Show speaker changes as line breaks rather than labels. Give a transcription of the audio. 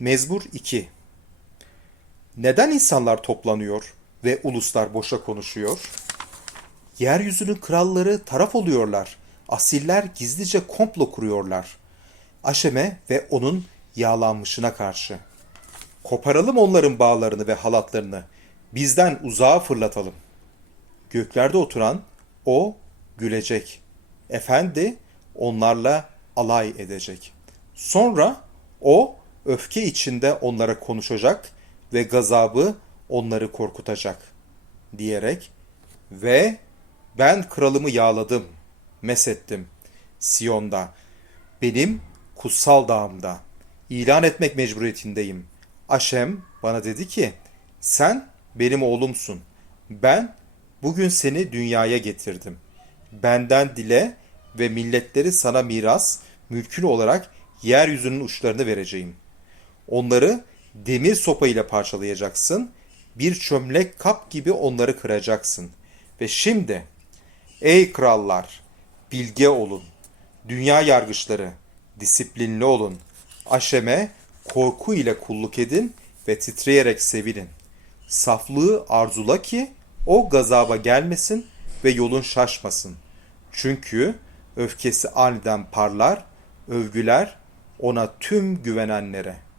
Mezmur 2 Neden insanlar toplanıyor ve uluslar boşa konuşuyor? Yeryüzünün kralları taraf oluyorlar. Asiller gizlice komplo kuruyorlar. Aşeme ve onun yağlanmışına karşı. Koparalım onların bağlarını ve halatlarını. Bizden uzağa fırlatalım. Göklerde oturan o gülecek. Efendi onlarla alay edecek. Sonra o öfke içinde onlara konuşacak ve gazabı onları korkutacak diyerek ve ben kralımı yağladım, mesettim Siyon'da, benim kutsal dağımda. ilan etmek mecburiyetindeyim. Aşem bana dedi ki, sen benim oğlumsun. Ben bugün seni dünyaya getirdim. Benden dile ve milletleri sana miras, mülkün olarak yeryüzünün uçlarını vereceğim. Onları demir sopa ile parçalayacaksın. Bir çömlek kap gibi onları kıracaksın. Ve şimdi ey krallar bilge olun. Dünya yargıçları disiplinli olun. Aşeme korku ile kulluk edin ve titreyerek sevinin. Saflığı arzula ki o gazaba gelmesin ve yolun şaşmasın. Çünkü öfkesi aniden parlar, övgüler ona tüm güvenenlere.''